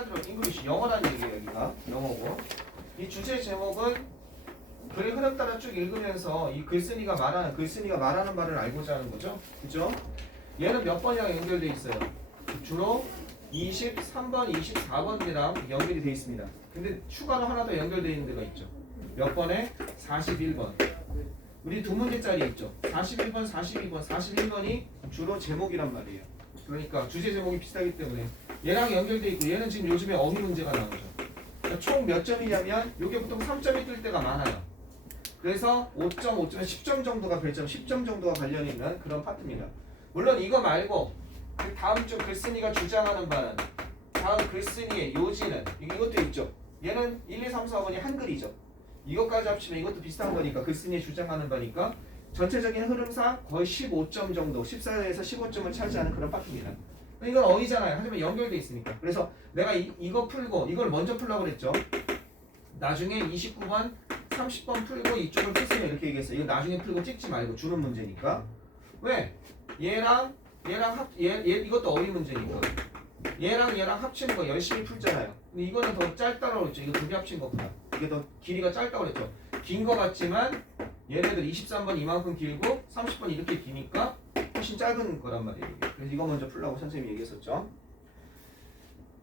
한마디로 잉글리시 영어라는 얘기예요. 여기가 영어고 이 주제 제목은 글의 흐름 따라 쭉 읽으면서 이 글쓴이가 말하는 말을 알고자 하는 거죠. 그죠? 얘는 몇 번이랑 연결돼 있어요. 주로 23번, 24번이랑 연결이 돼 있습니다. 근데 추가로 하나 더 연결되어 있는 데가 있죠. 몇 번에? 41번. 우리 두 문제짜리 있죠. 41번, 42번, 41번이 주로 제목이란 말이에요. 그러니까 주제 제목이 비슷하기 때문에 얘랑 연결돼 있고 얘는 지금 요즘에 어휘 문제가 나오죠. 그러니까 총 몇 점이냐면 이게 보통 3점이 뜰 때가 많아요. 그래서 5점, 5점, 10점 정도가 별점, 10점 정도가 관련이 있는 그런 파트입니다. 물론 이거 말고 그 다음 주 글쓴이가 주장하는 바는 다음 글쓴이의 요지는 이것도 있죠. 얘는 1, 2, 3, 4번이 한글이죠. 이것까지 합치면 이것도 비슷한 거니까 글쓴이의 주장하는 바니까 전체적인 흐름상 거의 15점 정도 14에서 15점을 차지하는 그런 파트입니다. 이건 어휘잖아요. 하지만 연결돼 있으니까. 그래서 내가 이거 풀고 이걸 먼저 풀라고 그랬죠. 나중에 29번 30번 풀고 이쪽을 푸세요 이렇게 얘기했어요. 이거 나중에 풀고 찍지 말고 주는 문제니까. 왜? 얘랑 이것도 어휘 문제니까. 얘랑 합치는 거 열심히 풀잖아요. 근데 이거는 더 짧다고 그랬죠. 이거 두 개 합친 것보다. 이게 더 길이가 짧다고 그랬죠. 긴 거 같지만 얘네들 23번 이만큼 길고 30번 이렇게 기니까 훨씬 짧은 거란 말이에요. 그래서 이거 먼저 풀라고 선생님이 얘기했었죠.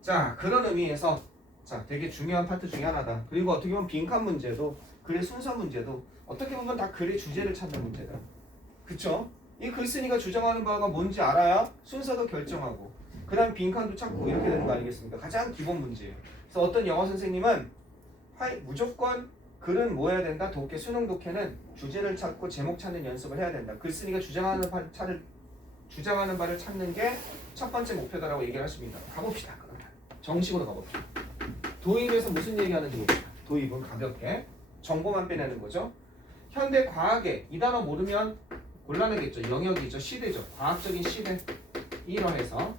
자, 그런 의미에서 자, 되게 중요한 파트 중에 하나다. 그리고 어떻게 보면 빈칸 문제도 글의 순서 문제도 어떻게 보면 다 글의 주제를 찾는 문제다. 그쵸? 이 글쓴이가 주장하는 바가 뭔지 알아야 순서도 결정하고 그 다음 빈칸도 찾고 이렇게 되는 거 아니겠습니까? 가장 기본 문제예요. 그래서 어떤 영어 선생님은 무조건 글은 뭐 해야 된다? 독해, 수능 독해는 주제를 찾고 제목 찾는 연습을 해야 된다. 글쓴이가 주장하는 바를 찾는 게 첫 번째 목표다라고 얘기를 하십니다. 가봅시다. 그러면 정식으로 가봅시다. 도입에서 무슨 얘기하는지 봅시다. 도입은 가볍게 정보만 빼내는 거죠. 현대 과학에 이 단어 모르면 곤란하겠죠. 영역이죠. 시대죠. 과학적인 시대 이러해서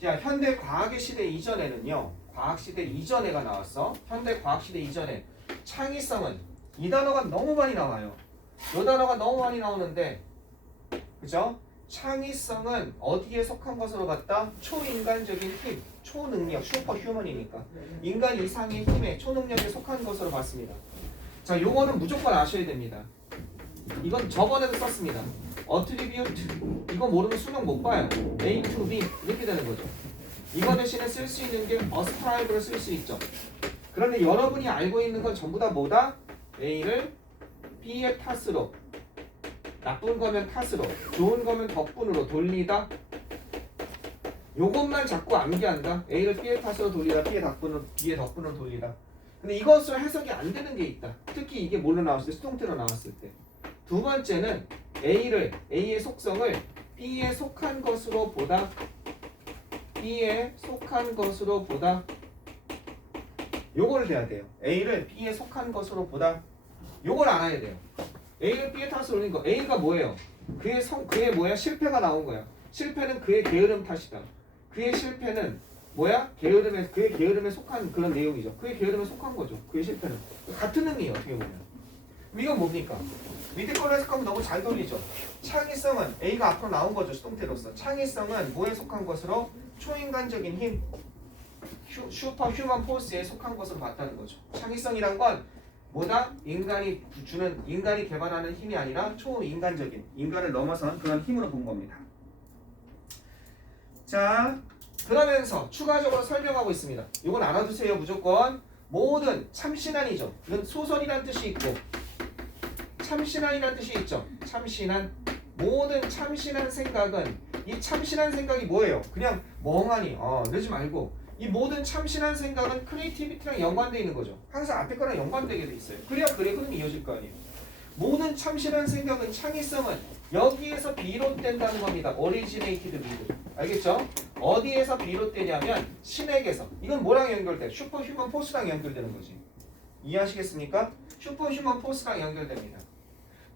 자, 현대 과학의 시대 이전에는요. 과학 시대 이전에가 나왔어. 현대 과학 시대 이전에 창의성은 이 단어가 너무 많이 나와요. 이 단어가 너무 많이 나오는데 그죠? 창의성은 어디에 속한 것으로 봤다? 초인간적인 힘, 초능력, 슈퍼휴먼이니까 인간 이상의 힘에 초능력에 속한 것으로 봤습니다. 자, 요거는 무조건 아셔야 됩니다. 이건 저번에도 썼습니다. attribute 이거 모르면 수능 못 봐요. A to B 이렇게 되는 거죠. 이거 대신에 쓸 수 있는 게 ascribe를 쓸 수 있죠. 그런데 여러분이 알고 있는 건 전부 다 뭐다? A를 B의 탓으로 나쁜 거면 탓으로 좋은 거면 덕분으로 돌리다. 요것만 자꾸 암기한다. A를 B의 탓으로 돌리다. B의 덕분으로 돌리다. 근데 이것으로 해석이 안 되는 게 있다. 특히 이게 뭘로 나왔을 때? 수동태로 나왔을 때. 두 번째는 A의 속성을 B에 속한 것으로 보다. B에 속한 것으로 보다. 요거를 돼야 돼요. A를 B에 속한 것으로 보다. 요걸 알아야 돼요. A를 B에 탓으로 올린 거. A가 뭐예요? 그의 뭐야? 실패가 나온 거야. 실패는 그의 게으름 탓이다. 그의 실패는 뭐야? 그의 게으름에 속한 그런 내용이죠. 그의 게으름에 속한 거죠. 그의 실패는. 같은 의미예요. 어떻게 보면. 이건 뭡니까? 밑에 걸로 해석하면 너무 잘 돌리죠. 창의성은 A가 앞으로 나온 거죠. 수동태로서. 창의성은 뭐에 속한 것으로? 초인간적인 힘, 슈퍼휴먼 포스에 속한 것으로 봤다는 거죠. 창의성이란 건 뭐다? 인간이 개발하는 힘이 아니라 초인간적인, 인간을 넘어선 그런 힘으로 본 겁니다. 자, 그러면서 추가적으로 설명하고 있습니다. 이건 알아두세요. 무조건. 모든 참신한이죠. 이건 소설이란 뜻이 있고 참신한이란 뜻이 있죠. 참신한. 모든 참신한 생각은 이 참신한 생각이 뭐예요? 그냥 멍하니 이러지 말고 이 모든 참신한 생각은 크리에이티비티랑 연관되어 있는 거죠. 항상 앞에 거랑 연관되게 돼 있어요. 그래야 글의 흐름이 이어질 거 아니에요. 모든 참신한 생각은 창의성은 여기에서 비롯된다는 겁니다. originated with. 알겠죠? 어디에서 비롯되냐면 신에게서. 이건 뭐랑 연결돼? 슈퍼휴먼 포스랑 연결되는 거지. 이해하시겠습니까? 슈퍼휴먼 포스랑 연결됩니다.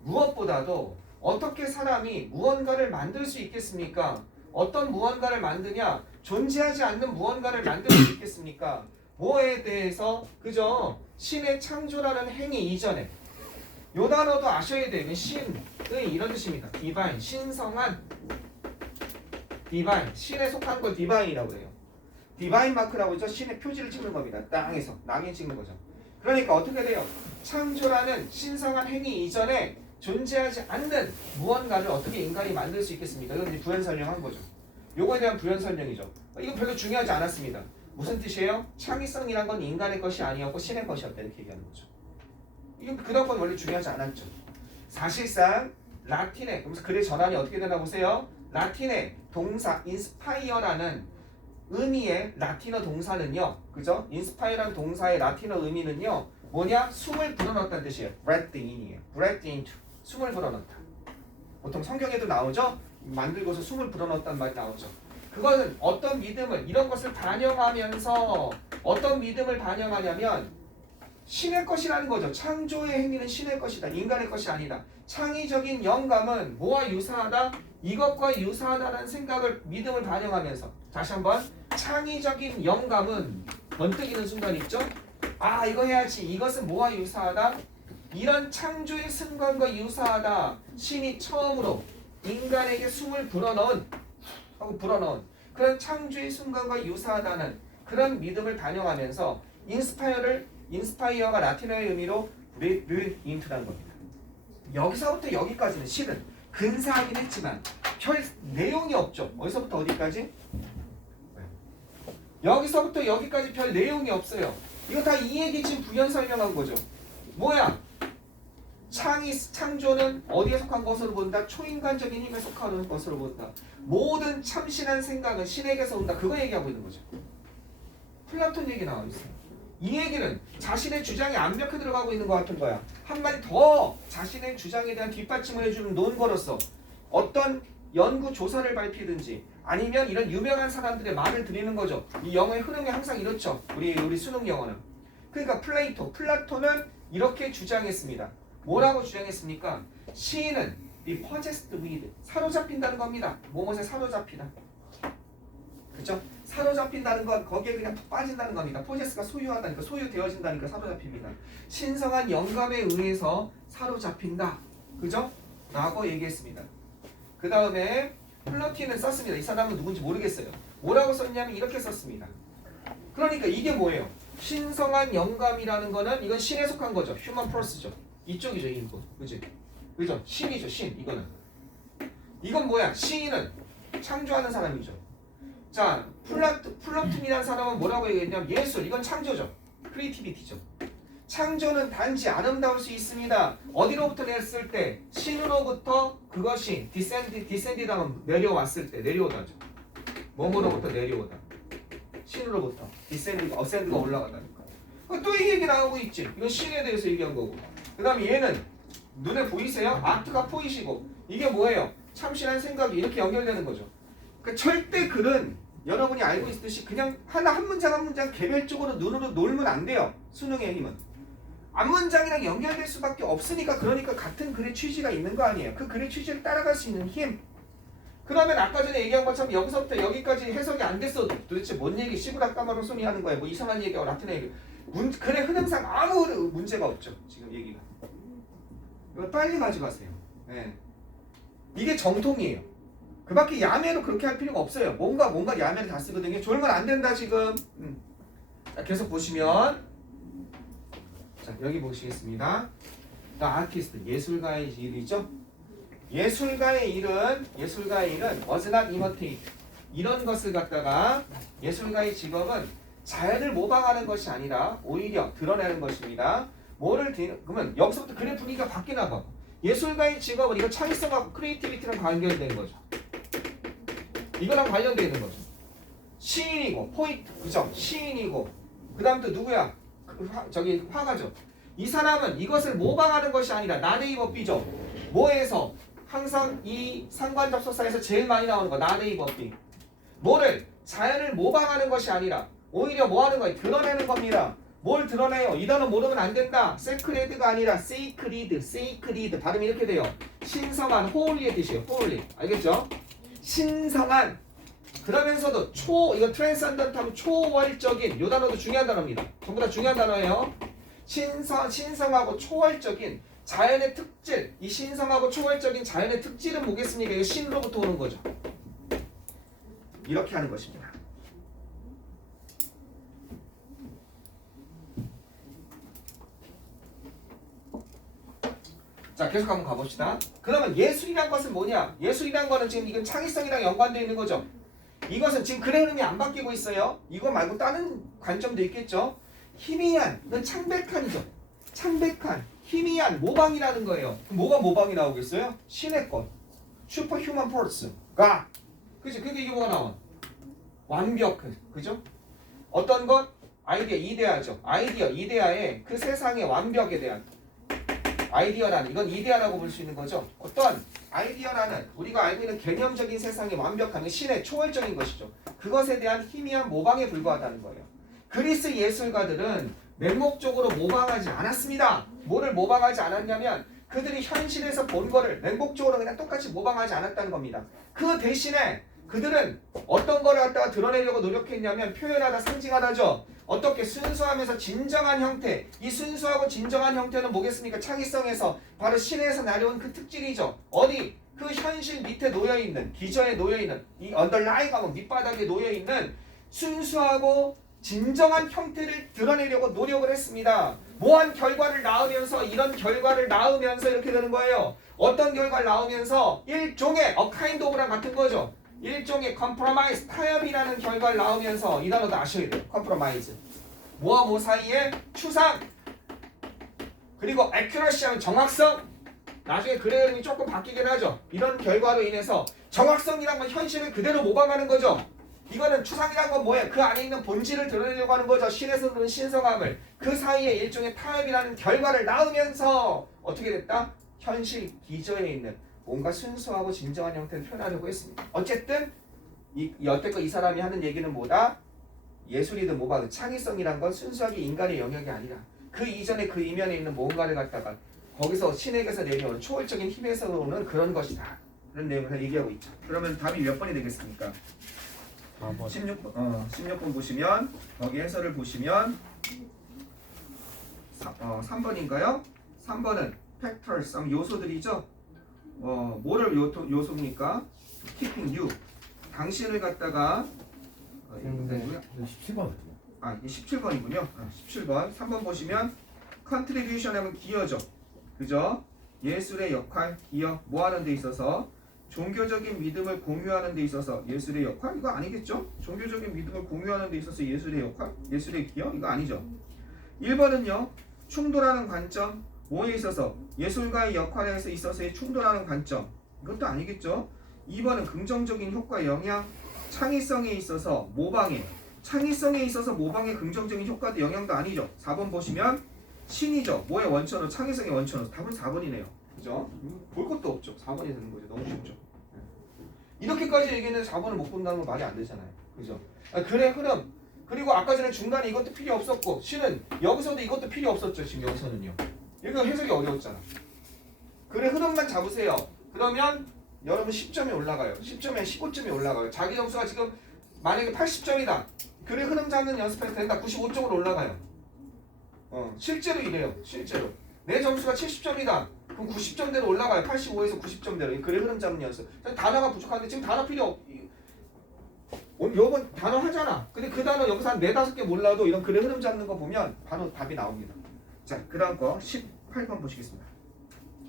무엇보다도 어떻게 사람이 무언가를 만들 수 있겠습니까? 어떤 무언가를 만드냐? 존재하지 않는 무언가를 만들 수 있겠습니까? 뭐에 대해서? 그죠? 신의 창조라는 행위 이전에 요 단어도 아셔야 돼요. 신의 이런 뜻입니다. 디바인, 신성한 디바인, 신에 속한 걸 디바인이라고 해요. 디바인 마크라고 하죠. 신의 표지를 찍는 겁니다. 땅에서 낙인 찍는 거죠. 그러니까 어떻게 돼요? 창조라는 신성한 행위 이전에 존재하지 않는 무언가를 어떻게 인간이 만들 수 있겠습니까? 이건 이제 부연 설명한 거죠. 요거에 대한 부연 설명이죠. 이거 별로 중요하지 않았습니다. 무슨 뜻이에요? 창의성이란 건 인간의 것이 아니었고 신의 것이었다 이렇게 얘기하는 거죠. 이게 그다음 건 원래 중요하지 않았죠. 사실상 라틴의 그러면서 글의 전환이 어떻게 되나 보세요. 라틴의 동사 inspire라는 의미의 라틴어 동사는요, 그죠? inspire라는 동사의 라틴어 의미는요, 뭐냐? 숨을 불어넣었다는 뜻이에요. breathe in이에요. breathe into. 숨을 불어넣다. 보통 성경에도 나오죠? 만들고서 숨을 불어넣었다는 말이 나오죠. 그것은 어떤 믿음을, 이런 것을 반영하면서 어떤 믿음을 반영하냐면 신의 것이라는 거죠. 창조의 행위는 신의 것이다. 인간의 것이 아니다. 창의적인 영감은 뭐와 유사하다? 이것과 유사하다는 생각을, 믿음을 반영하면서 다시 한번 창의적인 영감은 번뜩이는 순간 있죠? 아, 이거 해야지. 이것은 뭐와 유사하다? 이런 창조의 순간과 유사하다. 신이 처음으로 인간에게 숨을 불어넣은 그런 창조의 순간과 유사하다는 그런 믿음을 반영하면서 인스파이어가 라틴어의 의미로 breathe into라는 겁니다. 여기서부터 여기까지는 실은 근사하긴 했지만 별 내용이 없죠. 어디서부터 어디까지? 여기서부터 여기까지 별 내용이 없어요. 이거 다 이 얘기 지금 부연 설명한 거죠. 뭐야? 창조는 어디에 속한 것으로 본다? 초인간적인 힘에 속하는 것으로 본다. 모든 참신한 생각은 신에게서 온다. 그거 얘기하고 있는 거죠. 플라톤 얘기 나와 있어요. 이 얘기는 자신의 주장이 암벽해 들어가고 있는 것 같은 거야. 한마디 더 자신의 주장에 대한 뒷받침을 해주는 논거로서 어떤 연구 조사를 발표든지 아니면 이런 유명한 사람들의 말을 드리는 거죠. 이 영어의 흐름이 항상 이렇죠. 우리 수능 영어는. 그러니까 플라톤은 이렇게 주장했습니다. 뭐라고 주장했습니까? 시인은 be possessed with, 사로잡힌다는 겁니다. 뭐뭐에 사로잡히다. 그렇죠? 사로잡힌다는 건 거기에 그냥 푹 빠진다는 겁니다. 포제스가 소유하다니까, 소유되어진다니까 사로잡힙니다. 신성한 영감에 의해서 사로잡힌다. 그죠? 라고 얘기했습니다. 그 다음에 플러티는 썼습니다. 이 사람은 누군지 모르겠어요. 뭐라고 썼냐면 이렇게 썼습니다. 그러니까 이게 뭐예요? 신성한 영감이라는 거는 이건 신에 속한 거죠. 휴먼 프로스죠. 이쪽이죠, 이거. 그지? 그죠? 신이죠, 신. 이거는. 이건 뭐야? 시인은 창조하는 사람이죠. 자, 플라톤이라는 사람은 뭐라고 얘기했냐면 예술, 이건 창조죠. 크리에이티비티죠. 창조는 단지 아름다울 수 있습니다. 어디로부터 냈을 때? 신으로부터 그것이 디센디다면 내려왔을 때, 내려오다죠. 뭐뭐로부터 내려오다. 신으로부터 어센드가 올라가다니까. 또 이 얘기 나오고 있지. 이건 신에 대해서 얘기한 거고. 그 다음에 얘는 눈에 보이세요? 아트가 보이시고 이게 뭐예요? 참신한 생각이 이렇게 연결되는 거죠. 그러니까 절대 글은 여러분이 알고 있듯이 그냥 한 문장 한 문장 개별적으로 눈으로 놀면 안 돼요. 수능의 힘은. 앞문장이랑 연결될 수밖에 없으니까 그러니까 같은 글의 취지가 있는 거 아니에요. 그 글의 취지를 따라갈 수 있는 힘. 그러면 아까 전에 얘기한 것처럼 여기서부터 여기까지 해석이 안 됐어도 도대체 뭔 얘기 시브라까마로 소리 하는 거예요. 뭐 이상한 얘기하고 라틴어 얘기. 글의 흐름상 아무 문제가 없죠. 지금 얘기가. 이거 빨리 가져가세요. 네. 이게 정통이에요. 그 밖에 야매로 그렇게 할 필요가 없어요. 뭔가 야매를 다 쓰거든요. 졸면 안 된다 지금. 자, 계속 보시면 자, 여기 보시겠습니다. 아티스트, 예술가의 일이죠. 예술가의 일은 was not imitate. 이런 것을 갖다가 예술가의 직업은 자연을 모방하는 것이 아니라 오히려 드러내는 것입니다. 그러면 여기서부터 글의 분위기가 바뀌나 봐. 예술가의 직업은 이거 창의성하고 크리에이티비티랑 관계되는 거죠. 이거랑 관련되어 있는 거죠. 시인이고 포이트, 그죠? 시인이고 그 다음 또 누구야? 화가죠. 이 사람은 이것을 모방하는 것이 아니라 나데이버 삐죠. 뭐에서? 항상 이 상관접속사에서 제일 많이 나오는 거 나데이버 삐. 뭐를? 자연을 모방하는 것이 아니라 오히려 뭐 하는 거예요? 드러내는 겁니다. 뭘 드러내요? 이 단어 모르면 안 된다. 세크레드가 아니라 세이크리드. 발음이 이렇게 돼요. 신성한, 호울리의 뜻이에요. 호울리. 알겠죠? 신성한. 그러면서도 이거 트랜센던트하면 초월적인, 요 단어도 중요한 단어입니다. 전부 다 중요한 단어예요. 신성하고 초월적인 자연의 특질. 이 신성하고 초월적인 자연의 특질은 뭐겠습니까? 이거 신으로부터 오는 거죠. 이렇게 하는 것입니다. 자, 계속 한번 가봅시다. 그러면 예술이란 것은 뭐냐? 예술이란 거는 지금 이건 창의성이랑 연관되어 있는 거죠. 이것은 지금 글의 흐름이 안 바뀌고 있어요. 이거 말고 다른 관점도 있겠죠. 희미한은 창백한이죠. 창백한, 희미한, 모방이라는 거예요. 뭐가 모방이 나오겠어요? 신의 것, 슈퍼휴먼 포스가, 그치? 그게 이게 뭐가 나와? 완벽, 그죠? 어떤 것? 아이디어, 이데아죠. 아이디어, 이데아의 그 세상의 완벽에 대한 아이디어라는, 이건 이데아라고 볼 수 있는 거죠. 어떤 아이디어라는 우리가 알고 있는 개념적인 세상의 완벽함이 신의 초월적인 것이죠. 그것에 대한 희미한 모방에 불과하다는 거예요. 그리스 예술가들은 맹목적으로 모방하지 않았습니다. 뭐를 모방하지 않았냐면 그들이 현실에서 본 거를 맹목적으로 그냥 똑같이 모방하지 않았다는 겁니다. 그 대신에 그들은 어떤 거를 갖다가 드러내려고 노력했냐면 표현하다, 상징하다죠. 어떻게? 순수하면서 진정한 형태. 이 순수하고 진정한 형태는 뭐겠습니까? 창의성에서 바로 신에서 나려온 그 특질이죠. 어디? 그 현실 밑에 놓여있는, 기저에 놓여있는, 이 언더라인하고 밑바닥에 놓여있는 순수하고 진정한 형태를 드러내려고 노력을 했습니다. 뭐한 결과를 낳으면서, 이런 결과를 낳으면서 이렇게 되는 거예요. 어떤 결과를 낳으면서 일종의 kind of랑 같은 거죠. 일종의 compromise, 타협이라는 결과를 낳으면서, 이 단어도 아셔야 돼요. compromise. 뭐와 뭐 사이에 추상, 그리고 accuracy 하면 정확성. 나중에 글의 흐름이 조금 바뀌긴 하죠. 이런 결과로 인해서 정확성이란 건 현실을 그대로 모방하는 거죠. 이거는 추상이란 건 뭐예요? 그 안에 있는 본질을 드러내려고 하는 거죠. 신에서 드는 신성함을. 그 사이에 일종의 타협이라는 결과를 낳으면서 어떻게 됐다? 현실 기저에 있는 뭔가 순수하고 진정한 형태를 표현하려고 했습니다. 어쨌든 여태껏 이 사람이 하는 얘기는 뭐다? 예술이든 뭐가 창의성이란 건 순수하게 인간의 영역이 아니라 그 이전에 그 이면에 있는 뭔가를 갖다가 거기서 신에게서 내려오는 초월적인 힘에서 오는 그런 것이다. 그런 내용을 얘기하고 있죠. 그러면 답이 몇 번이 되겠습니까? 16번 보시면 여기 해설을 보시면 3번인가요? 3번은 factors, 요소들이죠. 뭐를 요소입니까? keeping you, 당신을 갖다가 17번. 이게 17번이군요. 17번. 3번 보시면 contribution 하면 기여죠. 그죠? 예술의 역할, 기여, 뭐 하는 데 있어서 종교적인 믿음을 공유하는 데 있어서 예술의 역할? 이거 아니겠죠? 종교적인 믿음을 공유하는 데 있어서 예술의 역할? 예술의 기여? 이거 아니죠. 1번은요. 충돌하는 관점, 뭐에 있어서? 예술가의 역할에 있어서의 충돌하는 관점. 이것도 아니겠죠. 2번은 긍정적인 효과, 영향, 창의성에 있어서 모방에, 창의성에 있어서 모방의 긍정적인 효과도 영향도 아니죠. 4번 보시면 신이죠. 뭐의 원천으로? 창의성의 원천으로. 답은 4번이네요. 그죠? 볼 것도 없죠. 4번이 되는 거죠. 너무 쉽죠. 이렇게까지 얘기했는데 4번을 못 본다는 건 말이 안 되잖아요. 그죠? 글의 흐름. 그리고 아까 전에 중간에 이것도 필요 없었고, 신은 여기서도 이것도 필요 없었죠. 지금 여기서는요. 이거 해석이 어려웠잖아. 글의 흐름만 잡으세요. 그러면 여러분 10점이 올라가요. 10점에 15점이 올라가요. 자기 점수가 지금 만약에 80점이다. 글의 흐름 잡는 연습해도 된다. 95점으로 올라가요. 실제로 이래요. 실제로. 내 점수가 70점이다. 그럼 90점대로 올라가요. 85에서 90점대로. 글의 흐름 잡는 연습. 단어가 부족한데 지금 단어 필요 없. 요번 단어 하잖아. 근데 그 단어 여기서 한 4-5개 몰라도 이런 글의 흐름 잡는 거 보면 바로 답이 나옵니다. 자, 그 다음 거 18번 보시겠습니다.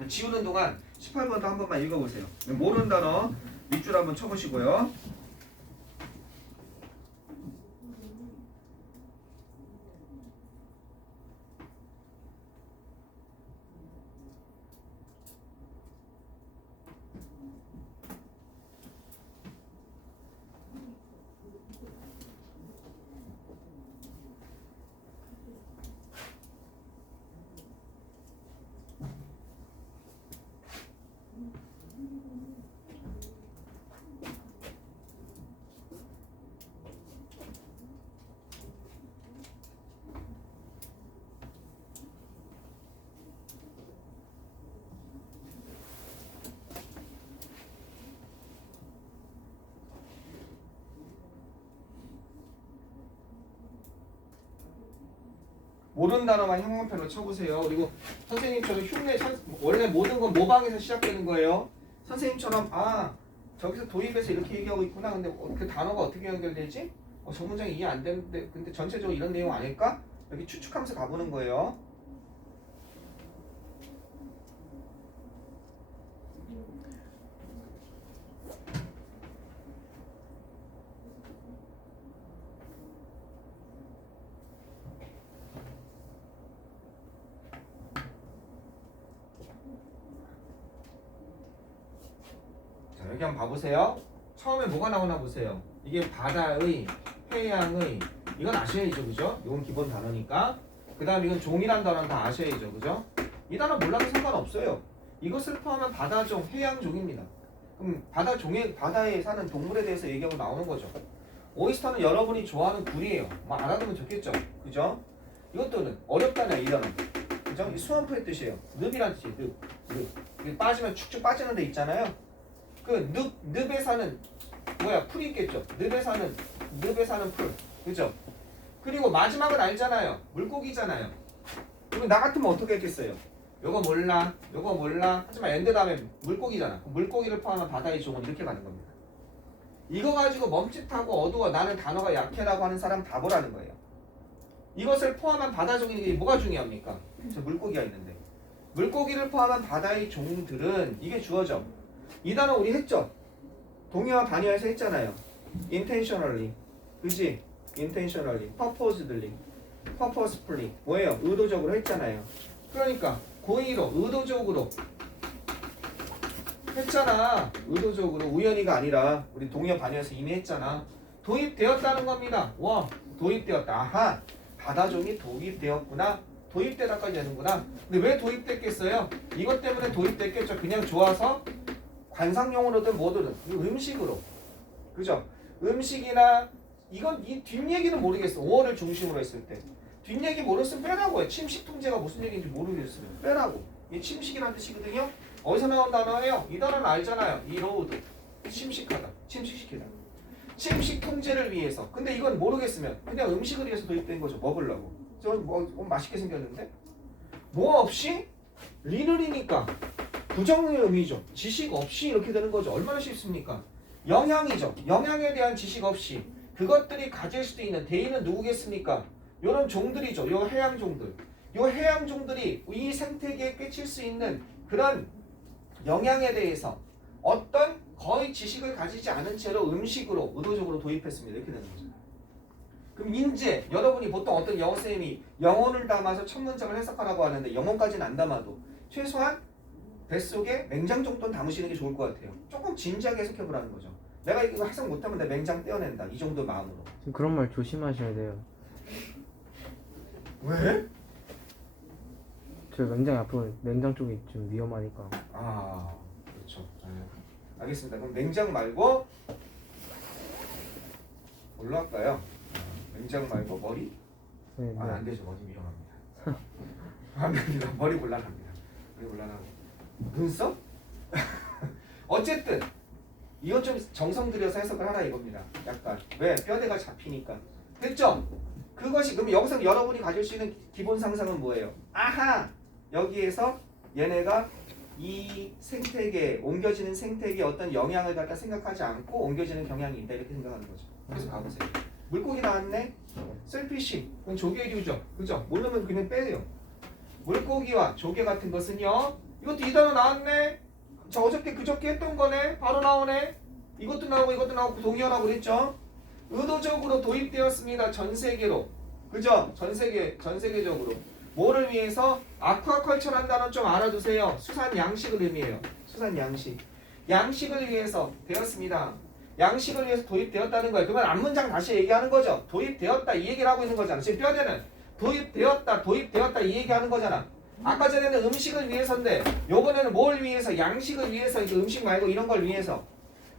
지우는 동안 18번도 한 번만 읽어보세요. 모르는 단어 밑줄 한번 쳐보시고요. 모르는 단어만 형광펜으로 쳐보세요. 그리고 선생님처럼 흉내, 원래 모든 건 모방에서 시작되는 거예요. 선생님처럼 저기서 도입해서 이렇게 얘기하고 있구나. 근데 그 단어가 어떻게 연결되지? 저 문장이 이해 안 되는데 근데 전체적으로 이런 내용 아닐까? 여기 추측하면서 가보는 거예요. 여기 한번 봐보세요. 처음에 뭐가 나오나 보세요. 이게 바다의, 해양의, 이건 아셔야죠, 그죠? 이건 기본 단어니까. 그 다음 이건 종이란 단어는 다 아셔야죠, 그죠? 이 단어 몰라도 상관없어요. 이것을 포함한 바다종, 해양종입니다. 그럼 바다에 사는 동물에 대해서 얘기하고 나오는 거죠. 오이스터는 여러분이 좋아하는 굴이에요. 막 알아두면 좋겠죠, 그죠? 이것도는 어렵다냐 이 단어, 그죠? 이 스워프의 뜻이에요. 늪이란 뜻이, 늪. 이게 빠지면 축축 빠지는 데 있잖아요. 그 늪에 사는 풀이 있겠죠. 늪에 사는 풀, 그죠? 그리고 마지막은 알잖아요. 물고기잖아요. 그리고 나 같으면 어떻게 했겠어요? 요거 몰라 하지만 엔드 다음에 물고기잖아. 물고기를 포함한 바다의 종은 이렇게 가는 겁니다. 이거 가지고 멈칫하고 어두워 나는 단어가 약해라고 하는 사람 다 보라는 거예요. 이것을 포함한 바다종이 게 뭐가 중요합니까? 저 물고기가 있는데 물고기를 포함한 바다의 종들은 이게 주어져. 이 단어 우리 했죠? 동의와 반의어에서 했잖아요. intentionally, 그지? intentionally, purposefully, purposefully 뭐예요? 의도적으로 했잖아요. 그러니까 고의로, 의도적으로 했잖아. 의도적으로, 우연히가 아니라 우리 동의와 반의어에서 이미 했잖아. 도입되었다는 겁니다. 와, 도입되었다. 아하, 바다종이 도입되었구나. 도입되다까지 되는구나. 근데 왜 도입됐겠어요? 이것 때문에 도입됐겠죠. 그냥 좋아서 관상용으로든 뭐든 음식으로, 그죠? 음식이나 이건 이 뒷얘기는 모르겠어. 5월을 중심으로 했을 때 뒷얘기 모르겠으면 빼라고 해. 침식 통제가 무슨 얘기인지 모르겠으면 빼라고. 이 침식이라는 뜻이거든요. 어디서 나온 단어예요? 이 단어는 알잖아요. 이로우드, 침식하다, 침식시키다, 침식 통제를 위해서. 근데 이건 모르겠으면 그냥 음식을 위해서 도입된 거죠. 먹으려고. 뭐 맛있게 생겼는데 뭐 없이 리늘이니까 부정의 의미죠. 지식 없이 이렇게 되는 거죠. 얼마나 쉽습니까? 영향이죠. 영향에 대한 지식 없이 그것들이 가질 수도 있는 대의는 누구겠습니까? 이런 종들이죠. 요 해양종들. 요 해양종들이 이 생태계에 끼칠 수 있는 그런 영향에 대해서 어떤 거의 지식을 가지지 않은 채로 음식으로 의도적으로 도입했습니다. 이렇게 되는 거죠. 그럼 인제 여러분이 보통 어떤 영어 쌤이 영혼을 담아서 첫 문장을 해석하라고 하는데 영혼까지는 안 담아도 최소한 뱃속에 맹장 정도는 담으시는 게 좋을 것 같아요. 조금 진지하게 해석해보라는 거죠. 내가 이거 해석 못하면 내 맹장 떼어낸다. 이 정도 마음으로. 지금 그런 말 조심하셔야 돼요. 왜? 저 맹장 앞으로 맹장 쪽이 좀 위험하니까. 아, 그렇죠. 네. 알겠습니다. 그럼 맹장 말고 뭘로 할까요? 맹장 말고 머리? 네, 아, 안 되죠. 머리 위험합니다. 안 됩니다. 머리 곤란합니다. 머리 곤란하고 눈썹? 어쨌든 이건 좀 정성 들여서 해석을 하라 이겁니다. 약간 왜? 뼈대가 잡히니까. 됐죠? 그것이 그럼 여기서 여러분이 가질 수 있는 기본 상상은 뭐예요? 아하! 여기에서 얘네가 이 생태계, 옮겨지는 생태계에 어떤 영향을 갖다 생각하지 않고 옮겨지는 경향이 있다 이렇게 생각하는 거죠. 그래서 봐보세요. 물고기 나왔네? 셀피쉬. 그건 조개류죠. 그죠? 모르면 그냥 빼요. 물고기와 조개 같은 것은요. 이것도 이 단어 나왔네? 저 어저께 그저께 했던 거네? 바로 나오네? 이것도 나오고 동의어라고 그랬죠? 의도적으로 도입되었습니다. 전 세계로. 그죠? 전 세계적으로. 뭐를 위해서? 아쿠아컬처라는 단어는 좀 알아두세요. 수산 양식을 의미해요. 수산 양식. 양식을 위해서 되었습니다. 양식을 위해서 도입되었다는 거예요. 그러면 앞문장 다시 얘기하는 거죠. 도입되었다 이 얘기를 하고 있는 거잖아. 지금 뼈대는 도입되었다 이 얘기하는 거잖아. 아까 전에는 음식을 위해서인데 요번에는 뭘 위해서? 양식을 위해서. 음식 말고 이런 걸 위해서.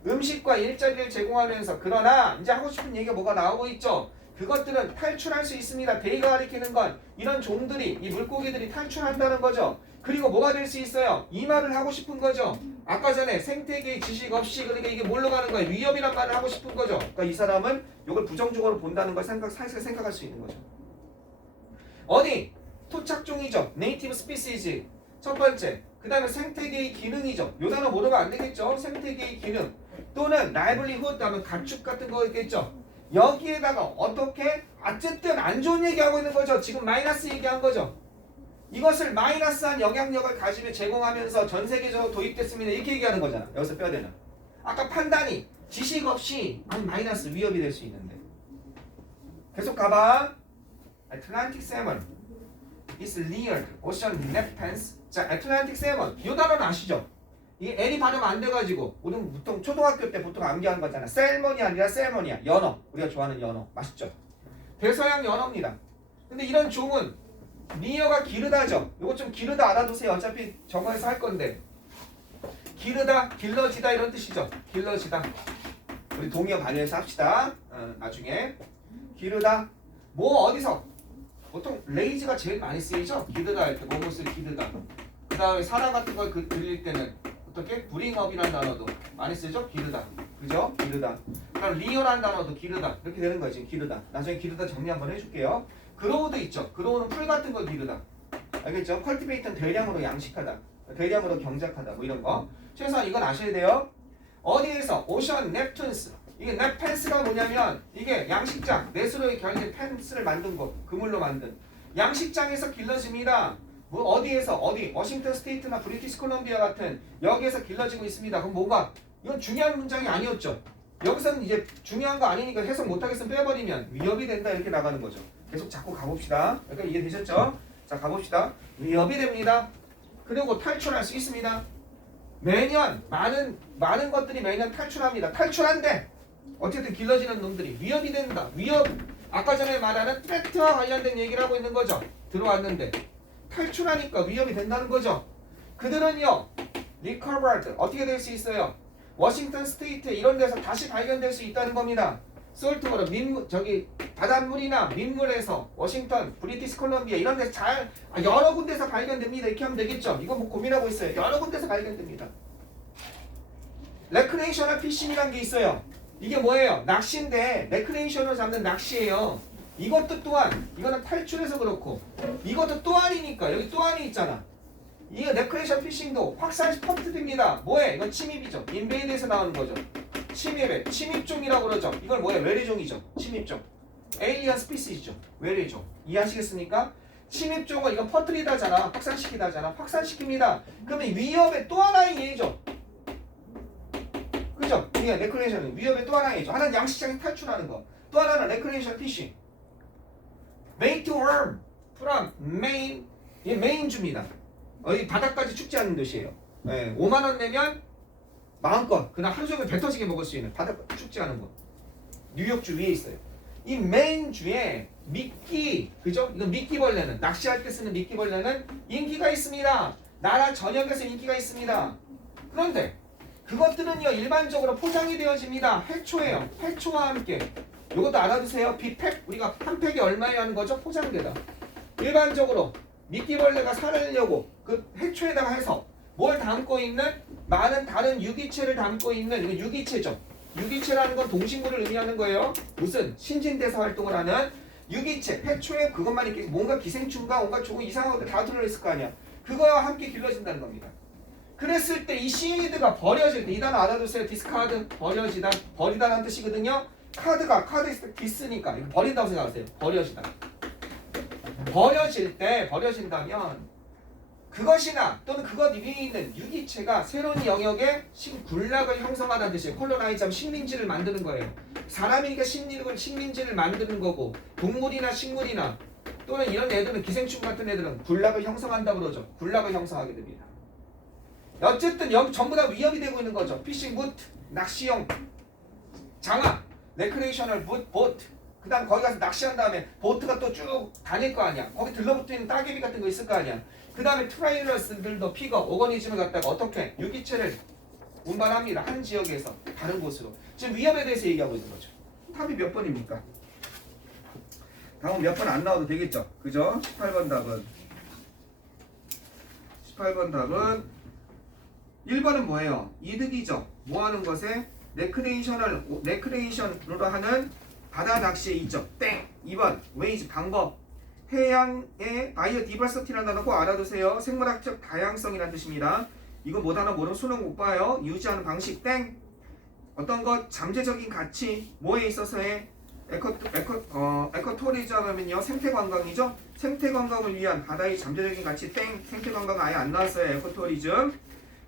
음식과 일자리를 제공하면서. 그러나 이제 하고 싶은 얘기가 뭐가 나오고 있죠. 그것들은 탈출할 수 있습니다. 대의가 가리키는 건 이런 종들이, 이 물고기들이 탈출한다는 거죠. 그리고 뭐가 될 수 있어요? 이 말을 하고 싶은 거죠. 아까 전에 생태계의 지식 없이, 그러니까 이게 뭘로 가는 거예요? 위험이란 말을 하고 싶은 거죠. 그러니까 이 사람은 이걸 부정적으로 본다는 걸 사실 생각할 수 있는 거죠. 어디? 토착종이죠. 네이티브 스피시즈. 첫 번째. 그 다음에 생태계의 기능이죠. 요 단어 모르면 안 되겠죠. 생태계의 기능. 또는 라이블리훗 하면 가축 같은 거겠죠. 여기에다가 어떻게? 어쨌든 안 좋은 얘기하고 있는 거죠. 지금 마이너스 얘기한 거죠. 이것을 마이너스한 영향력을 가지며 제공하면서 전 세계적으로 도입됐습니다. 이렇게 얘기하는 거잖아. 여기서 뼈대는. 아까 판단이 지식 없이 마이너스 위협이 될 수 있는데. 계속 가봐. Atlantic salmon is reared ocean reptiles. 자, Atlantic salmon. 이 단어는 아시죠? 이 L이 발음 안 돼가지고 우리 보통 초등학교 때 보통 암기하는 거잖아. 셀머니 아니라 셀머니야. 연어. 우리가 좋아하는 연어. 맛있죠? 대서양 연어입니다. 근데 이런 종은 니어가 기르다죠. 이거 좀 기르다 알아두세요. 어차피 저거에서 할 건데. 기르다, 길러지다 이런 뜻이죠. 길러지다. 우리 동의어 반영해서 합시다. 나중에. 기르다. 뭐 어디서? 보통 레이즈가 제일 많이 쓰이죠. 기르다 할 때 뭐뭇을 기르다. 그 다음에 사람 같은 걸 그릴 때는 어떻게? 브링업이라는 단어도 많이 쓰죠. 기르다. 그죠? 기르다. 그럼 리어라는 단어도 기르다. 이렇게 되는 거예요. 지금 기르다. 나중에 기르다 정리 한번 해줄게요. 그로우도 있죠. 그로우는 풀 같은 거 기르다. 알겠죠? 컬티베이트는 대량으로 양식하다. 대량으로 경작하다. 뭐 이런 거. 최소한 이건 아셔야 돼요. 어디에서? 오션 넵툰스. 이게 넵펜스가 뭐냐면 이게 양식장. 내수로의 결계 펜스를 만든 곳. 그물로 만든. 양식장에서 길러집니다. 뭐 어디에서? 어디? 워싱턴 스테이트나 브리티시 콜롬비아 같은 여기에서 길러지고 있습니다. 그럼 뭐가? 이건 중요한 문장이 아니었죠. 여기서는 이제 중요한 거 아니니까 해석 못하겠으면 빼버리면 위협이 된다 이렇게 나가는 거죠. 계속 자꾸 가봅시다. 여기까지 이해되셨죠? 자 가봅시다. 위협이 됩니다. 그리고 탈출할 수 있습니다. 매년 많은 것들이 매년 탈출합니다. 탈출한데 어쨌든 길러지는 놈들이 위협이 된다. 위협 아까 전에 말하는 트랙트와 관련된 얘기를 하고 있는 거죠. 들어왔는데 탈출하니까 위협이 된다는 거죠. 그들은요 recovered 어떻게 될 수 있어요? 워싱턴 스테이트 이런 데서 다시 발견될 수 있다는 겁니다. 솔트워터 민물 저기 바닷물이나 민물에서 워싱턴, 브리티시 콜롬비아 이런 데서 잘 여러 군데서 발견됩니다. 이렇게 하면 되겠죠. 이거 뭐 고민하고 있어요. 여러 군데서 발견됩니다. 레크레이셔널 피싱이라는 게 있어요. 이게 뭐예요? 낚시인데 레크레이셔널 잡는 낚시예요. 이것도 또한 이거는 탈출해서 그렇고 이것도 또한이니까 여기 또한이 있잖아. 이거 레크레이션 피싱도 확산 퍼트입니다. 뭐해? 이건 침입이죠. 인베이드에서 나오는 거죠. 침입에 침입종이라고 그러죠. 이걸 뭐예요? 외래종이죠. 침입종. 에일리언 스피시죠. 외래종. 이해하시겠습니까? 침입종은 이건 퍼트리다잖아. 확산시키다잖아. 확산시킵니다. 그러면 위협의 또 하나의 예죠. 그죠? 이게 레크레이션은 위협의 또 하나의 예죠. 하나는 양식장에 탈출하는 거. 또 하나는 레크레이션 피싱. Made to earn from Maine. 이게 메인주입니다. 이 바닥까지 축지 않는 뜻이에요. 네, 5만 원 내면 마음껏 그날 하루 종일 배 터지게 먹을 수 있는 바닥 축지 않은 곳. 뉴욕주 위에 있어요. 이 메인주에 미끼, 그죠? 이건 미끼벌레는 낚시할 때 쓰는 미끼벌레는 인기가 있습니다. 나라 전역에서 인기가 있습니다. 그런데 그것들은요 일반적으로 포장이 되어집니다. 해초예요. 해초와 함께. 이것도 알아두세요. 비팩 우리가 한 팩이 얼마에 하는 거죠? 포장되다. 일반적으로 미끼벌레가 살려고 그 해초에다가 해서 뭘 담고 있는 많은 다른 유기체를 담고 있는 이거 유기체죠. 유기체라는 건 동식물을 의미하는 거예요. 무슨 신진대사 활동을 하는 유기체, 해초에 그것만 이렇게 뭔가 기생충과 뭔가 조금 이상한 것들 다 들어있을 거 아니야. 그거와 함께 길러진다는 겁니다. 그랬을 때 이 시드가 버려질 때 이 단어 알아두세요. 디스카드 버려지다 버리다라는 뜻이거든요. 카드 있을 때 디스니까 이거 버린다고 생각하세요. 버려지다. 버려진다면 그것이나 또는 그것 위에 있는 유기체가 새로운 영역의 군락을 형성하다는 뜻이에요. 콜로나이즈하면 식민지를 만드는 거예요. 사람이니까 식민지를 만드는 거고 동물이나 식물이나 또는 이런 애들은 기생충 같은 애들은 군락을 형성한다고 그러죠. 군락을 형성하게 됩니다. 어쨌든 전부 다 위협이 되고 있는 거죠. 피싱 무트, 낚시용 장화, 레크레이셔널 보트 그 다음 거기 가서 낚시한 다음에 보트가 또 쭉 다닐 거 아니야. 거기 들러붙어있는 따개비 같은 거 있을 거 아니야. 그 다음에 트레일러스들도 픽업, 오거니즘을 갖다가 어떻게 유기체를 운반합니다. 한 지역에서 다른 곳으로. 지금 위협에 대해서 얘기하고 있는 거죠. 답이 몇 번입니까? 다음 몇 번 안 나와도 되겠죠. 그죠? 18번 답은 1번은 뭐예요? 이득이죠. 뭐 하는 것에? 레크레이션으로 하는 바다 낚시의 이적. 땡! 2번 웨이즈 방법. 해양의 바이오디버시티라는 단어 꼭 알아두세요. 생물학적 다양성이라는 뜻입니다. 이거 못 하나 모르면 수능 못 봐요. 유지하는 방식. 땡! 어떤 것 잠재적인 가치 뭐에 있어서의 에코토리즘 하면요 생태관광이죠. 생태관광을 위한 바다의 잠재적인 가치. 땡! 생태관광 아예 안 나왔어요. 에코토리즘.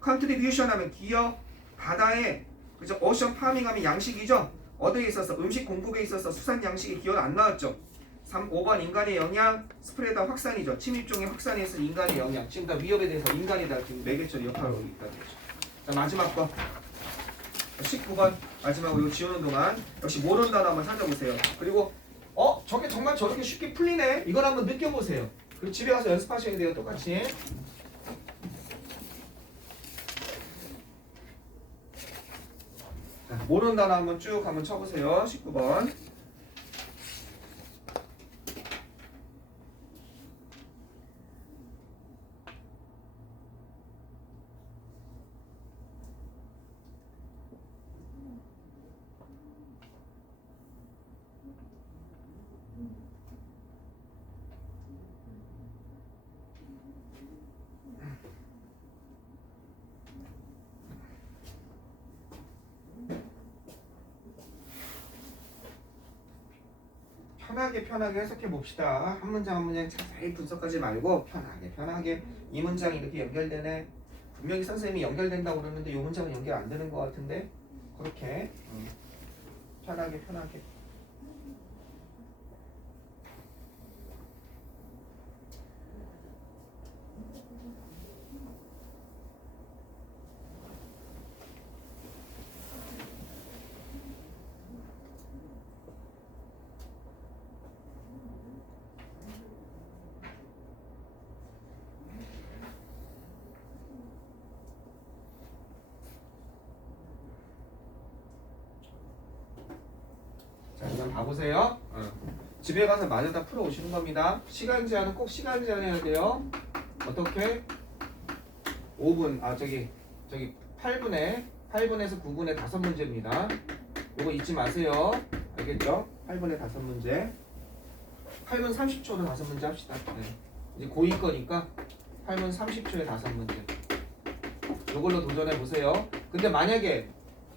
컨트리뷰션 하면 기업 바다에 그죠? 오션 파밍 하면 양식이죠. 어디에 있어서 음식 공급에 있어서 수산 양식의 기여는 안 나왔죠. 5번 인간의 영향 스프레더 확산이죠. 침입종의 확산에 있어서 인간의 영향 지금 다 위협에 대해서 인간이 다 지금 매개체로 역할을 하고 있다는 거죠. 자, 마지막 거 19번 마지막으로 이거 지우는 동안 역시 모르는 단어 한번 찾아보세요. 그리고 저게 정말 저렇게 쉽게 풀리네. 이걸 한번 느껴보세요. 그리고 집에 가서 연습하셔야 돼요. 똑같이. 자, 모르는 단어 한번 쭉 한번 쳐보세요. 19번. 편하게 해석해 봅시다. 한 문장 한 문장 자세히 분석하지 말고 편하게 이 문장이 이렇게 연결되네. 분명히 선생님이 연결된다고 그러는데 이 문장은 연결 안 되는 것 같은데 그렇게 편하게 자, 그냥 봐보세요. 집에 가서 마저 다 풀어 오시는 겁니다. 시간 제한은 꼭 시간 제한해야 돼요. 어떻게? 5분, 저기 8분에서 9분에 5문제입니다. 이거 잊지 마세요. 알겠죠? 8분에 5문제. 8분 30초로 5문제 합시다. 네. 이제 고2 거니까 8분 30초에 5문제. 이걸로 도전해 보세요. 근데 만약에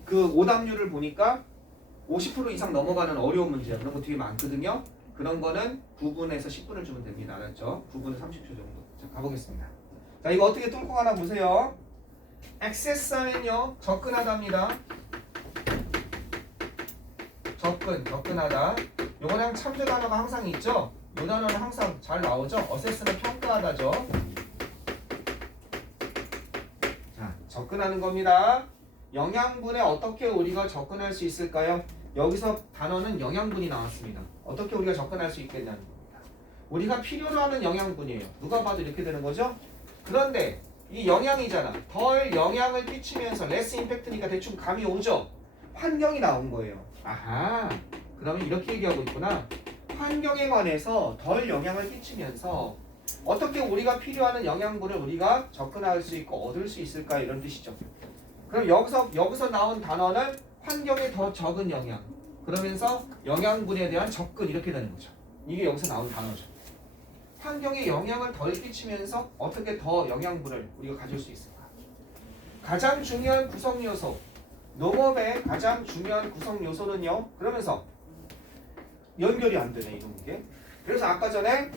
그 오답률을 보니까 50% 이상 넘어가는 어려운 문제야. 그런 거 뒤에 많거든요. 그런 거는 9분에서 10분을 주면 됩니다. 알았죠? 9분에 30초 정도. 자, 가보겠습니다. 자, 이거 어떻게 뚫고 가나 보세요. 액세스는요, 접근하다입니다. 접근하다. 요거랑 참조 단어가 항상 있죠? 요 단어는 항상 잘 나오죠? 어세스는 평가하다죠. 자, 접근하는 겁니다. 영양분에 어떻게 우리가 접근할 수 있을까요? 여기서 단어는 영양분이 나왔습니다. 어떻게 우리가 접근할 수 있겠냐는 겁니다. 우리가 필요로 하는 영양분이에요. 누가 봐도 이렇게 되는 거죠? 그런데 이 영양이잖아. 덜 영향을 끼치면서 레스 임팩트니까 대충 감이 오죠? 환경이 나온 거예요. 아하, 그러면 이렇게 얘기하고 있구나. 환경에 관해서 덜 영향을 끼치면서 어떻게 우리가 필요하는 영양분을 우리가 접근할 수 있고 얻을 수 있을까, 이런 뜻이죠. 그럼 여기서 나온 단어는 환경에 더 적은 영향, 그러면서 영양분에 대한 접근, 이렇게 되는 거죠. 이게 여기서 나온 단어죠. 환경에 영향을 덜 끼치면서 어떻게 더 영양분을 우리가 가질 수 있을까? 가장 중요한 구성 요소, 농업의 가장 중요한 구성 요소는요. 그러면서 연결이 안 되네, 이런 게. 그래서 아까 전에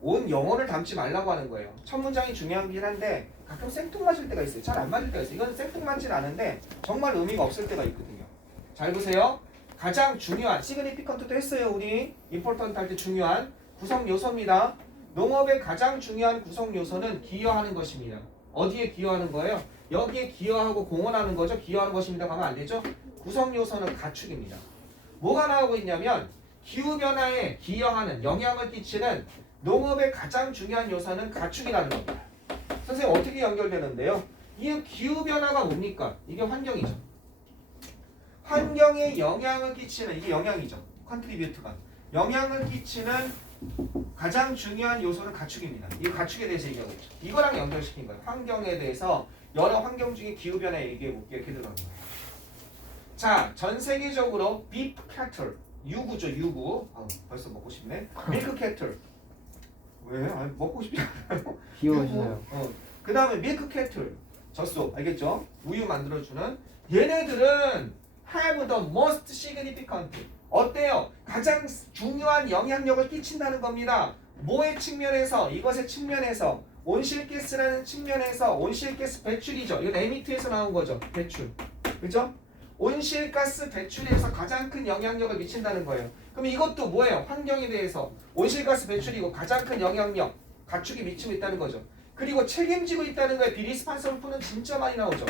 온 영어를 담지 말라고 하는 거예요. 첫 문장이 중요하긴 한데 가끔 생뚱맞을 때가 있어요. 잘 안 맞을 때가 있어요. 이건 생뚱맞진 않은데 정말 의미가 없을 때가 있거든요. 잘 보세요. 가장 중요한, significant도 했어요. 우리 important 할 때 중요한 구성 요소입니다. 농업의 가장 중요한 구성 요소는 기여하는 것입니다. 어디에 기여하는 거예요? 여기에 기여하고 공헌하는 거죠. 기여하는 것입니다 하면 안 되죠. 구성 요소는 가축입니다. 뭐가 나오고 있냐면 기후변화에 기여하는, 영향을 끼치는 농업의 가장 중요한 요소는 가축이라는 겁니다. 선생님 어떻게 연결되는데요? 이 기후변화가 뭡니까? 이게 환경이죠. 환경에 영향을 끼치는, 이게 영향이죠. 컨트리뷰트가. 영향을 끼치는 가장 중요한 요소는 가축입니다. 이 가축에 대해서 얘기하고 있죠. 이거랑 연결시킨 거예요. 환경에 대해서 여러 환경 중에 기후변화 얘기해볼게요. 이렇게 들어간 거예요. 자, 전 세계적으로 beef cattle, 유구죠, 유구. 벌써 먹고 싶네. milk cattle. 왜? 먹고 싶지 않아요? 귀여우시네요. 그 다음에 밀크 캐틀, 젖소, 알겠죠? 우유 만들어주는 얘네들은 have the most significant, 어때요? 가장 중요한 영향력을 끼친다는 겁니다. 뭐의 측면에서? 이것의 측면에서, 온실가스라는 측면에서. 온실가스 배출이죠. 이건 에미트에서 나온 거죠. 배출, 그죠? 온실가스 배출에서 가장 큰 영향력을 미친다는 거예요. 그럼 이것도 뭐예요? 환경에 대해서 온실가스 배출이고 가장 큰 영향력, 가축이 미치고 있다는 거죠. 그리고 책임지고 있다는 거에 비리스판서블 푸는 진짜 많이 나오죠.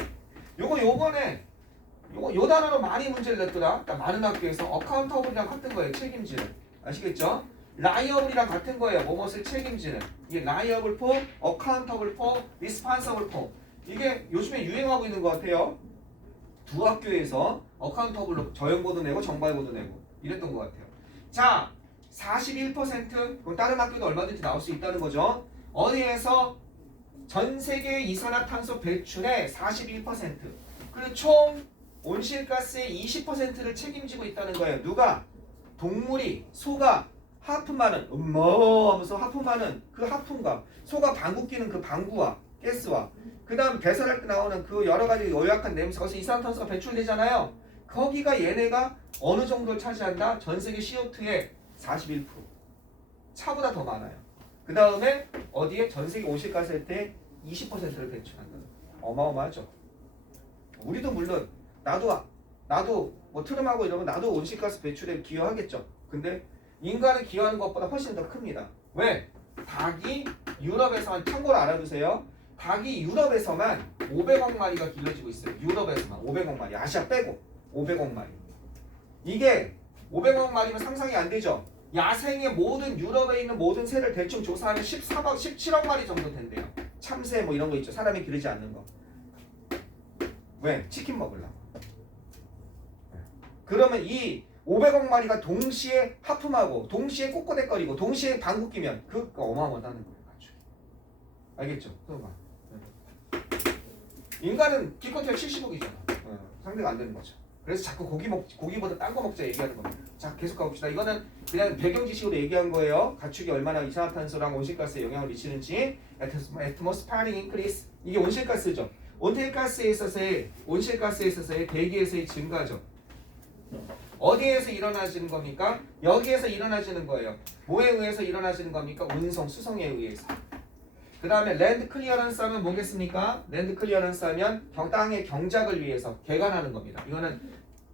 요번에 요 단어로 많이 문제를 냈더라. 그러니까 많은 학교에서 어카운터블이랑 같은 거예요. 책임지는. 아시겠죠? 라이어블이랑 같은 거예요. 뭐뭇을 책임지는. 이게 라이어블 포, 어카운터블 포, 리스판서블 포. 이게 요즘에 유행하고 있는 것 같아요. 두 학교에서 어카운터블로 저형고도 내고 정발고도 내고 이랬던 것 같아요. 자, 41% 그럼 다른 학교도 얼마든지 나올 수 있다는 거죠. 어디에서 전 세계 이산화탄소 배출의 41% 그리고 총 온실가스의 20%를 책임지고 있다는 거예요. 누가? 동물이, 소가 하품하는 하면서 하품하는 그 하품과 소가 방구 끼는 그 방구와 가스와 그 다음 배설할 때 나오는 그 여러 가지 요약한 냄새 거기서 이산화탄소가 배출되잖아요. 거기가 얘네가 어느 정도를 차지한다? 전 세계 CO2의 41% 차보다 더 많아요. 그 다음에 어디에? 전 세계 온실가스의 20%를 배출한다. 어마어마하죠. 우리도 물론 나도 뭐 트름하고 이러면 나도 온실가스 배출에 기여하겠죠. 근데 인간은 기여하는 것보다 훨씬 더 큽니다. 왜? 닭이 유럽에서만 참고로 알아두세요. 닭이 유럽에서만 500억 마리가 길러지고 있어요. 유럽에서만 500억 마리. 아시아 빼고 500억 마리. 이게 500억 마리면 상상이 안 되죠. 야생의 모든 유럽에 있는 모든 새를 대충 조사하면 17억 마리 정도 된대요. 참새 뭐 이런 거 있죠. 사람이 기르지 않는 거. 왜? 치킨 먹으려고. 그러면 이 500억 마리가 동시에 하품하고 동시에 꼬꼬대거리고 동시에 방구 끼면 그거 어마어마하다는 거예요. 알겠죠? 그거 봐. 인간은 기껏해야 70억이잖아. 상대가 안 되는 거죠. 그래서 자꾸 고기보다 딴 거 먹자 얘기하는 겁니다. 자, 계속 가봅시다. 이거는 그냥 배경 지식으로 얘기한 거예요. 가축이 얼마나 이산화탄소랑 온실가스에 영향을 미치는지. atmospheric increase. 이게 온실가스죠. 온실가스에 있어서의 대기에서의 증가죠. 어디에서 일어나지는 겁니까? 여기에서 일어나지는 거예요. 뭐에 의해서 일어나지는 겁니까? 운송, 수송에 의해서. 그 다음에 랜드 클리어런스 하면 뭐겠습니까? 랜드 클리어런스 하면 땅의 경작을 위해서 개간하는 겁니다. 이거는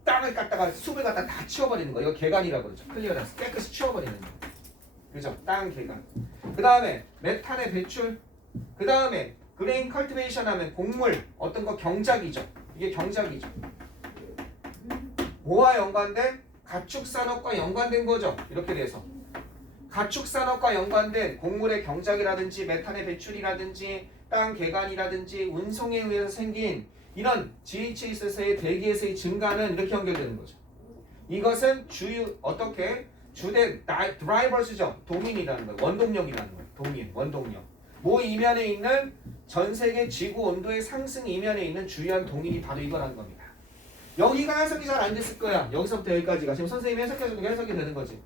땅을 갖다가 숲을 갖다 다 치워버리는 거. 이거 개간이라고 그러죠. 클리어런스. 깨끗이 치워버리는 거. 그죠? 땅 개간. 그 다음에 메탄의 배출. 그 다음에 그레인 컬티베이션 하면 곡물 어떤 거 경작이죠. 이게 경작이죠. 뭐와 연관된? 가축산업과 연관된 거죠. 이렇게 돼서. 가축산업과 연관된 곡물의 경작이라든지 메탄의 배출이라든지 땅 개간이라든지 운송에 의해서 생긴 이런 GH에 있어서의 대기에서의 증가는 이렇게 연결되는 거죠. 이것은 어떻게? 주된 드라이버스죠. 동인이라는 거예요. 원동력이라는 거예요. 동인, 원동력. 뭐 이면에 있는 전 세계 지구 온도의 상승 이면에 있는 주요한 동인이 바로 이거라는 겁니다. 여기가 해석이 잘 안 됐을 거야. 여기서부터 여기까지가. 지금 선생님이 해석해주니까 해석이 되는 거지.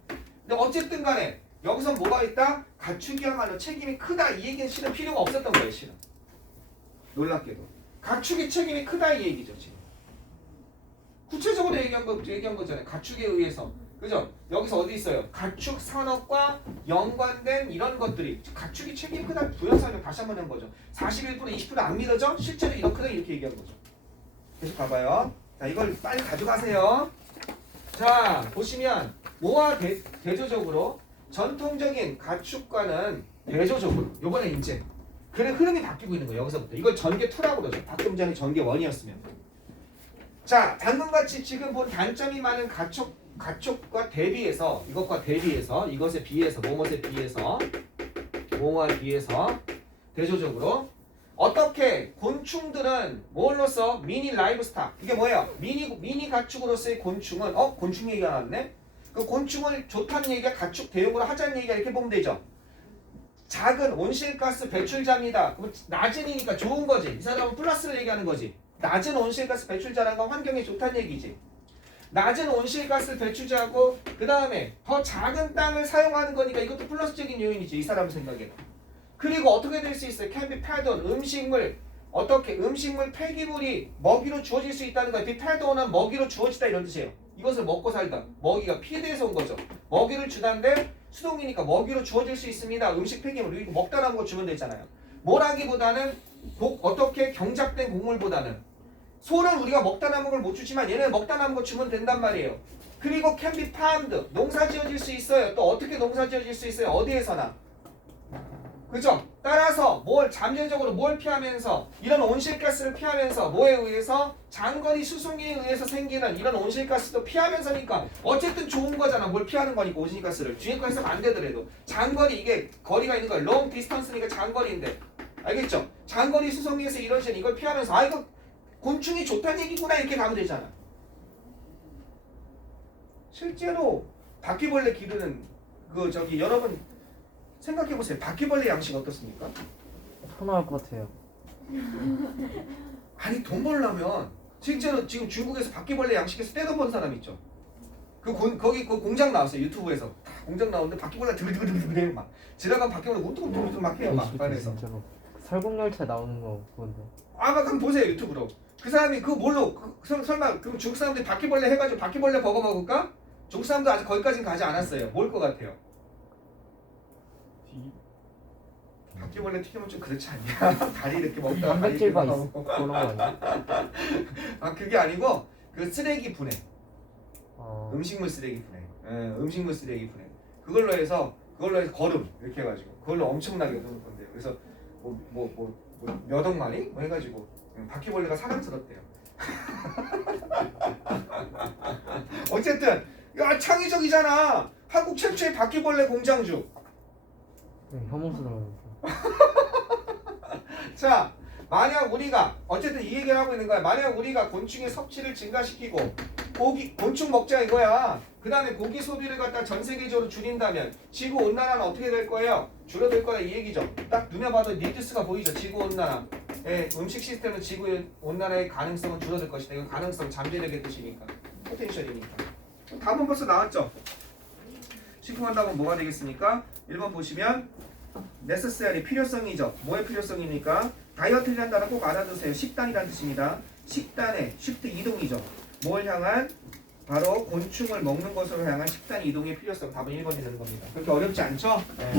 근데 어쨌든 간에 여기서 뭐가 있다? 가축이야말로 책임이 크다. 이 얘기는 실은 필요가 없었던 거예요. 실은. 놀랍게도. 가축의 책임이 크다 이 얘기죠. 지금. 구체적으로 얘기한 거잖아요. 가축에 의해서. 그죠? 여기서 어디 있어요? 가축 산업과 연관된 이런 것들이 가축이 책임이 크다. 부연설명 다시 한번 한 거죠. 41% 20%안 믿어져? 실제로 이렇게 얘기한 거죠. 계속 가봐요. 자, 이걸 빨리 가져가세요. 자, 보시면 뭐와 대조적으로 전통적인 가축과는 대조적으로 요번에 이제 그래 흐름이 바뀌고 있는 거예요. 여기서부터 이걸 전개 2라고 그러죠. 방금 전에 전개 1이었으면. 자, 방금같이 지금 본 단점이 많은 가축과 대비해서 이것과 대비해서 이것에 비해서 뭐뭐에 비해서 뭐뭐에 비해서 대조적으로 어떻게 곤충들은 뭘로써 미니 라이브스탁 이게 뭐예요? 미니 가축으로서의 곤충은 곤충 얘기가 나왔네. 그 곤충을 좋다는 얘기가 가축 대용으로 하자는 얘기가 이렇게 보면 되죠. 작은 온실가스 배출자입니다. 그럼 낮은이니까 좋은 거지. 이 사람은 플러스를 얘기하는 거지. 낮은 온실가스 배출자라는 건 환경에 좋다는 얘기지. 낮은 온실가스 배출자고 그 다음에 더 작은 땅을 사용하는 거니까 이것도 플러스적인 요인이지. 이 사람 생각에는. 그리고 어떻게 될 수 있어요? can be fed on 음식물 폐기물이 먹이로 주어질 수 있다는 거예요. be fed on은 먹이로 주어지다 이런 뜻이에요. 이것을 먹고 살다. 먹이가 피드에서 온 거죠. 먹이를 주다인데 수동이니까 먹이로 주어질 수 있습니다. 음식 폐기물 이거 먹다 남은 거 주면 되잖아요. 뭐라기보다는 어떻게 경작된 곡물보다는 소는 우리가 먹다 남은 걸 못 주지만 얘는 먹다 남은 거 주면 된단 말이에요. 그리고 can be farmed 농사 지어질 수 있어요. 또 어떻게 농사 지어질 수 있어요? 어디에서나 그죠? 따라서 잠재적으로 뭘 피하면서 이런 온실가스를 피하면서 뭐에 의해서 장거리 수송에 의해서 생기는 이런 온실가스도 피하면서니까 어쨌든 좋은 거잖아. 뭘 피하는 거니까 온실가스를 뒤에 거 해석 안 되더라도 장거리 이게 거리가 있는 거야. long distance니까 장거리인데 알겠죠? 장거리 수송에서 이루어지는 이걸 피하면서 아 이거 곤충이 좋다는 얘기구나 이렇게 가면 되잖아. 실제로 바퀴벌레 기르는 여러분 생각해보세요. 바퀴벌레 양식 어떻습니까? 선호할 것 같아요. 아니 돈 벌려면 실제로 지금 중국에서 바퀴벌레 양식에서 떼돈 번 사람 있죠. 거기 그 공장 나왔어요. 유튜브에서 다 공장 나오는데 바퀴벌레 드르드르드르 막 지나가면 바퀴벌레 움뚱움뚱 막 해요. 막 안에서. 진짜로 설국열차 나오는 거 그건데. 막 한번 보세요 유튜브로. 그 사람이 그거 뭘로 설마 그럼 중국 사람들이 바퀴벌레 해가지고 바퀴벌레 버거 먹을까? 중국 사람도 아직 거기까지는 가지 않았어요. 뭘 것 같아요? 바퀴벌레 튀기면 좀 그렇지 않냐? 다리 이렇게 먹다가 다리 이렇게 단백질과 먹고. 그런 거 아니야? 아 그게 아니고 그 쓰레기 분해. 아, 음식물 쓰레기 분해. 음식물 쓰레기 분해. 그걸로 해서 거름 이렇게 해가지고 그걸로 엄청나게 도는 건데요. 그래서 몇 억 마리 뭐 해가지고 바퀴벌레가 사랑스럽대요. 어쨌든 야 창의적이잖아. 한국 최초의 바퀴벌레 공장주. 혐오스러워. 자, 만약 우리가 어쨌든 이 얘기를 하고 있는 거야. 만약 우리가 곤충의 섭취를 증가시키고 곤충 먹자 이거야. 그 다음에 고기 소비를 갖다 전 세계적으로 줄인다면 지구 온난화는 어떻게 될 거예요? 줄어들 거다 이 얘기죠. 딱 눈에 봐도 니트스가 보이죠. 지구 온난화. 예, 음식 시스템은 지구 온난화의 가능성은 줄어들 것이다. 이건 가능성 잠재력의 뜻이니까. 포텐셜이니까. 답은 벌써 나왔죠. 식품한 답은 뭐가 되겠습니까? 1번 보시면 necessary 필요성이죠. 뭐의 필요성입니까? 다이어트를 한다는 꼭 알아두세요. 식단이라는 뜻입니다. 식단의 shift 이동이죠. 뭘 향한? 바로 곤충을 먹는 것으로 향한 식단 이동의 필요성. 답은 1번이 되는 겁니다. 그렇게 어렵지 않죠? 네.